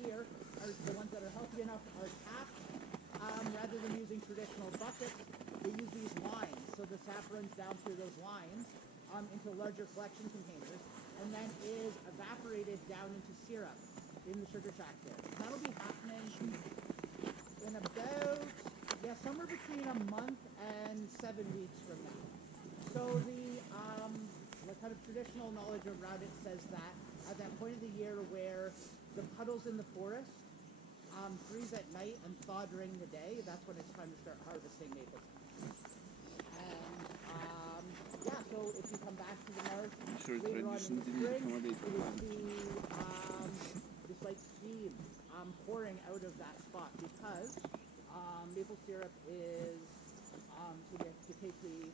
Here are the ones that are healthy enough are tapped. Rather than using traditional buckets, they use these lines. So the sap runs down through those lines into larger collection containers and then is evaporated down into syrup in the sugar shack there. That'll be happening in about, somewhere between a month and 7 weeks from now. So the kind of traditional knowledge around it says that at that point of the year where the puddles in the forest freeze at night and thaw during the day, that's when it's time to start harvesting maple sap. And so if you come back to the marsh later on in the spring, you will see this like steam pouring out of that spot because maple syrup is to take the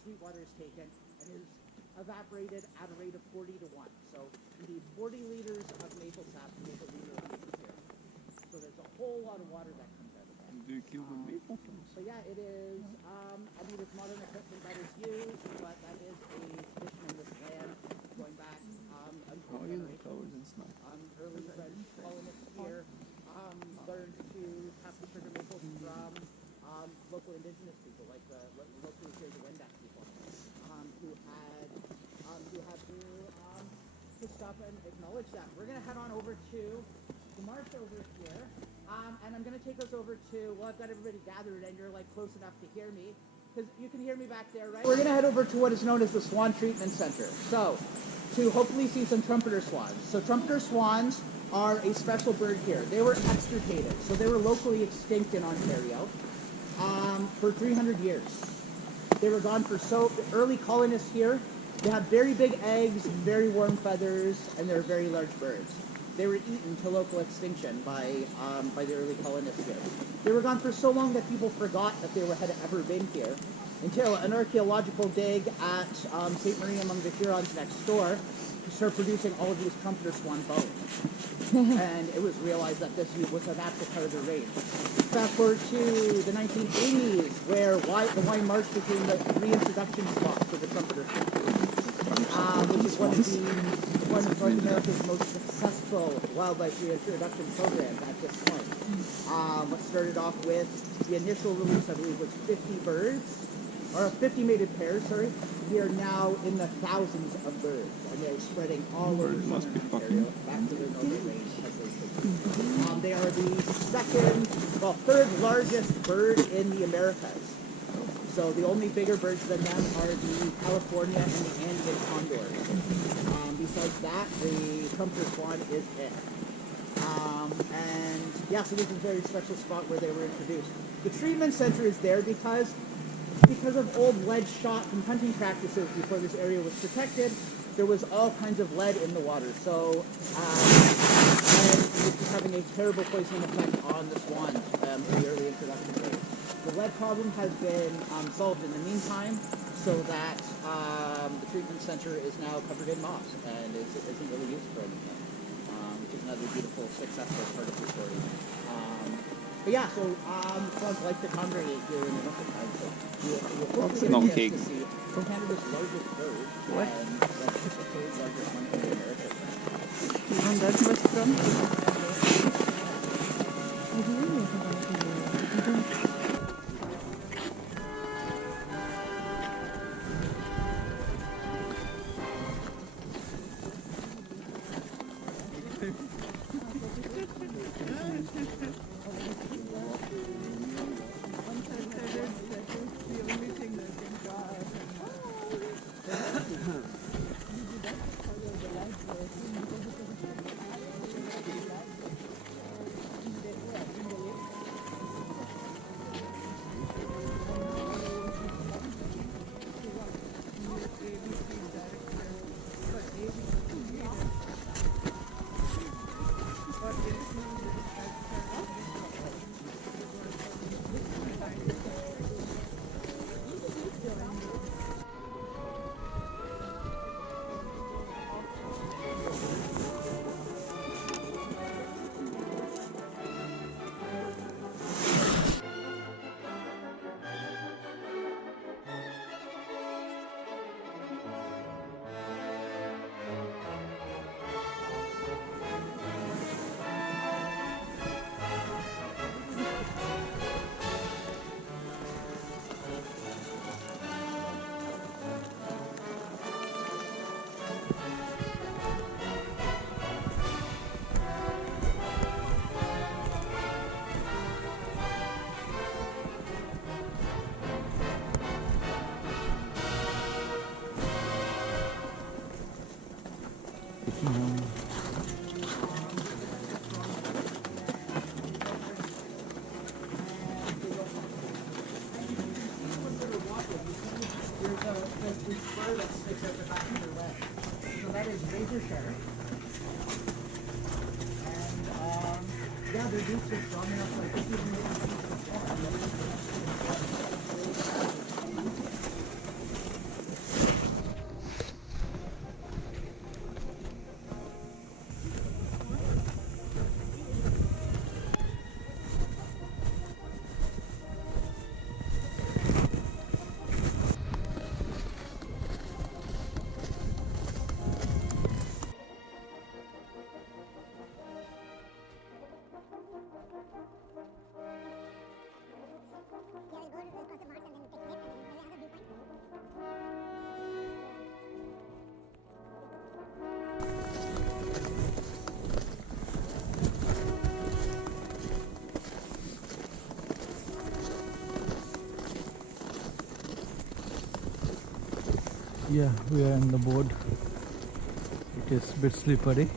sweet water is taken and is evaporated at a rate of 40 to 1. So you need 40 liters of maple sap to make a liter of maple syrup. So there's a whole lot of water that comes out of that. Do you kill the maple? So yeah, it is, it's modern equipment that is used, but that is a tradition in this land going back generations. Early French colonists here learned to tap the sugar maples from local indigenous people, like locally here the Wendat people, who had to stop and acknowledge that. We're going to head on over to the marsh over here, and I'm going to take us over to, I've got everybody gathered, and you're like close enough to hear me, because you can hear me back there, right? We're going to head over to what is known as the Swan Treatment Center. So, to hopefully see some trumpeter swans. So trumpeter swans are a special bird here. They were extirpated, so they were locally extinct in Ontario for 300 years. They were gone for the early colonists here. They have very big eggs, very warm feathers, and they're very large birds. They were eaten to local extinction by the early colonists here. They were gone for so long that people forgot that they had ever been here until an archaeological dig at St. Marie among the Hurons next door started producing all of these trumpeter swan bones. And it was realized that this was a natural part of the range. Fast forward to the 1980s, where the Wye Marsh became the reintroduction spot for the trumpeter swan, which is one of North America's most successful wildlife reintroduction programs at this point. What started off with the initial release, I believe, was 50 birds, or 50 mated pairs, sorry. We are now in the thousands of birds, and they're spreading all over southern Ontario, back to the northern range. They are the third largest bird in the Americas. So the only bigger birds than them are the California and the Andean condors. Besides that, the trumpeter swan is it. So this is a very special spot where they were introduced. The treatment center is there because of old lead shot from hunting practices before this area was protected. There was all kinds of lead in the water, so and it was having a terrible poisoning effect on the swans in the early introduction days. The lead problem has been solved in the meantime, so that the treatment center is now covered in moss and isn't really used for anything, which is another beautiful, successful part of the story. Swans like to congregate here in the wintertime, so you'll hopefully get to see Canada's largest bird, and that's just the third largest one in America. And that's what's from? There's spur that sticks out the back of their leg. So that is razor sharp. And yeah, their roots are strong enough, like this is Yeah, we are on the board. It is a bit slippery.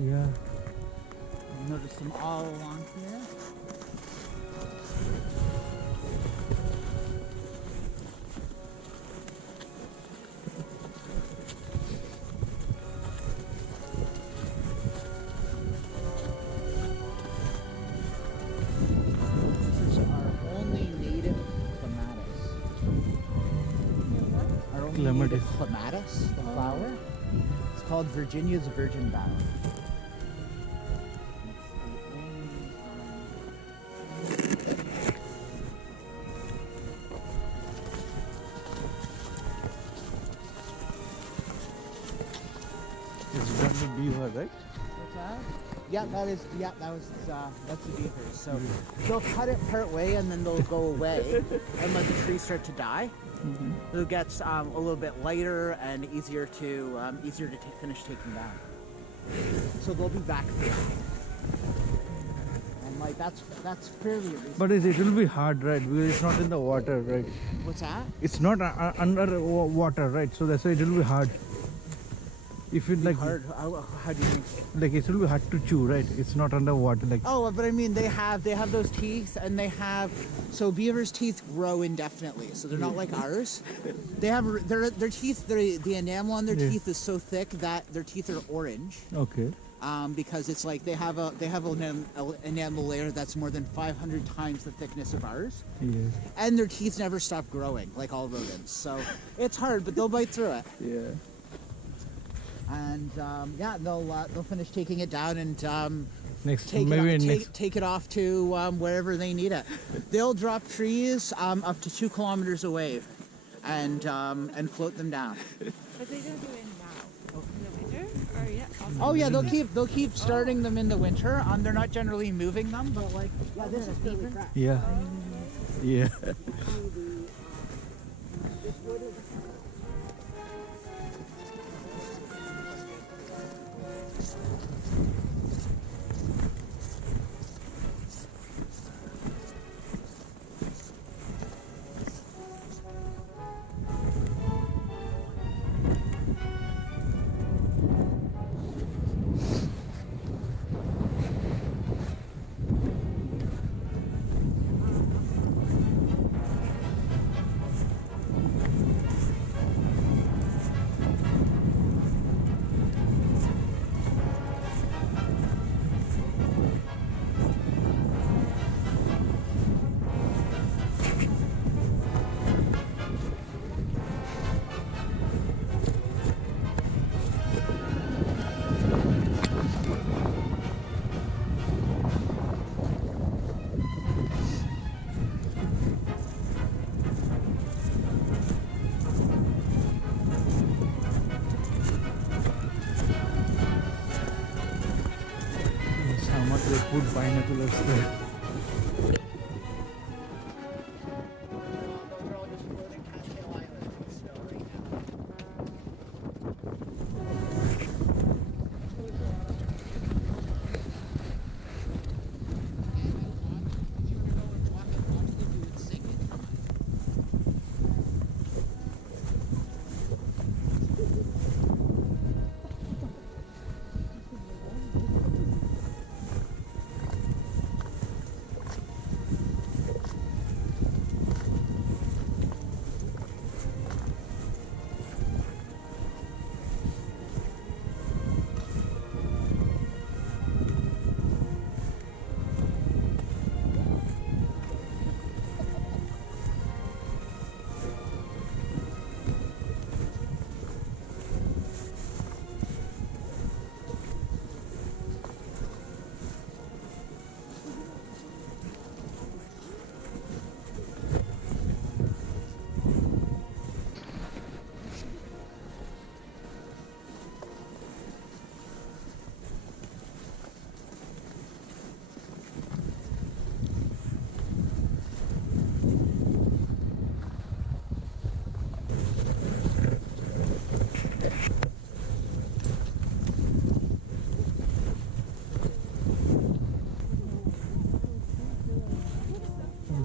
Yeah. Notice them all along here. This is our only native clematis. Our only native clematis, the flower. It's called Virginia's Virgin Bough. Beaver, right? What's that? Yeah, that's the beavers. So they'll cut it part way and then they'll go away and let the trees start to die. It gets a little bit lighter and easier to finish taking down. So they'll be back for you. And like that's fairly reasonable. But it will be hard, right? Because it's not in the water, right? What's that? It's not under water, right? So that's why it will be hard. If it like Hard. How do you mean? like it will be hard to chew, right? It's not underwater, like Oh, but I mean they have those teeth, and they have so beavers' teeth grow indefinitely, so they're not like ours. They have their teeth. The enamel on their Yeah. teeth is so thick that their teeth are orange. okay. Because it's like they have an enamel layer that's more than 500 times the thickness of ours, Yeah. and their teeth never stop growing like all rodents. So it's hard, but they'll bite through it. Yeah. And yeah, they'll finish taking it down and Next, take maybe it, next. take it off to wherever they need it. They'll drop trees up to 2 kilometers away, and float them down. But they don't do it now. In the winter? Or yeah? Oh yeah, they'll keep starting them in the winter. They're not generally moving them, but like yeah, this is fairly fresh. Yeah. Yeah. How much they put binoculars there. Those are all just floating cattail islands in snow right now.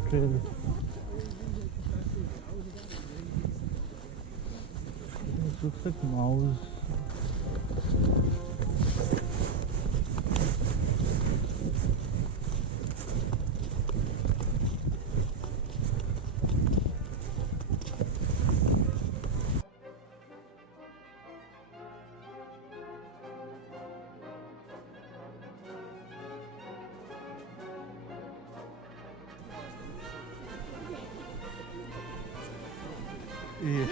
Trail. It looks like mouse. Yeah.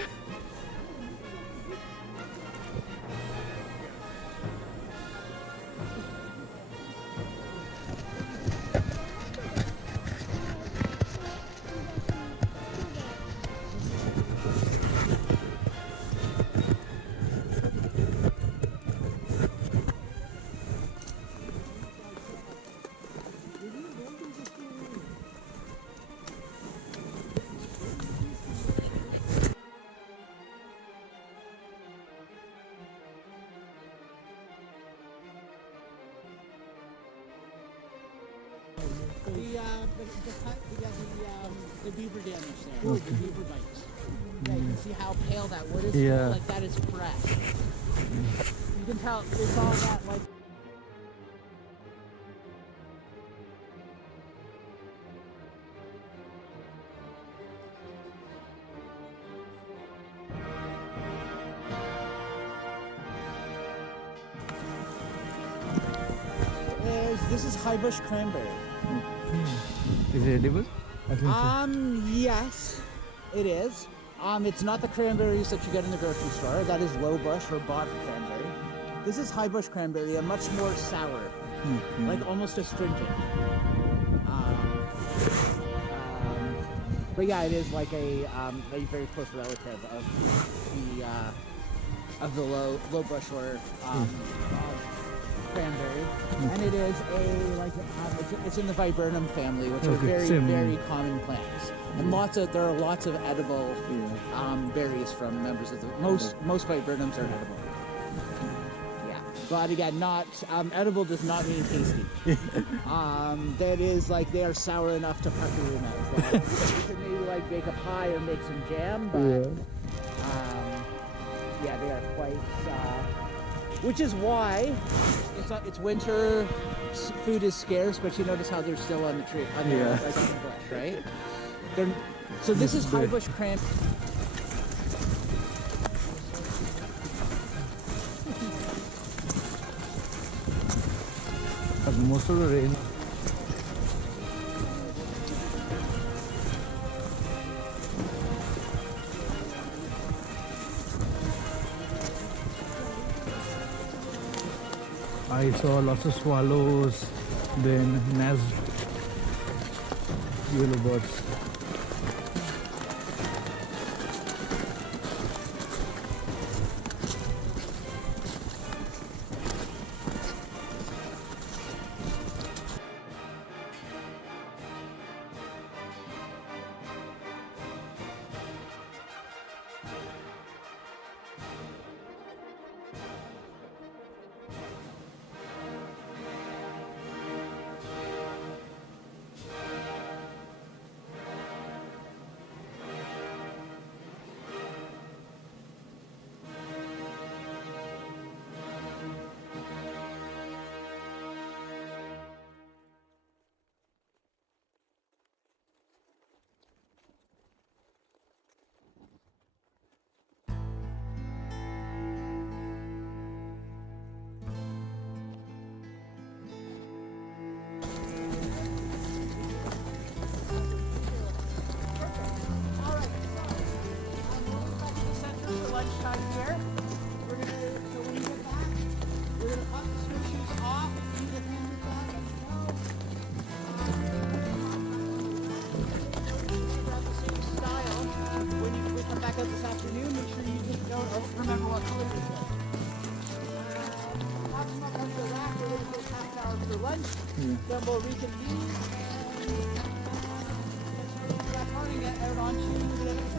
The beaver damage there. The beaver bites. Yeah, you can see how pale that wood is. Yeah. Like that is fresh. You can tell it's all that like. This is high bush cranberry. Is it edible? I think so. Yes, it is. It's not the cranberries that you get in the grocery store. That is low bush or bog cranberry. This is high bush cranberry, a much more sour, like almost astringent. But yeah, it is like a very close relative of the low bush or bog cranberry, and it is it's in the viburnum family, which are very common plants, and there are lots of edible berries from members of the most viburnums are edible. Yeah, but again, not edible does not mean tasty. That is like they are sour enough to pucker your mouth. You could maybe like bake a pie or make some jam, but yeah, they are quite. Which is why it's winter, food is scarce, but you notice how they're still on the tree, on the bush, right? So this is high bush cranberry. But most of the rain. I saw lots of swallows, then yellow birds. This afternoon, make sure you just don't remember what color it is. After that, we're going to take half an hour for lunch. Then we'll reconvene and get back on and get out onto the other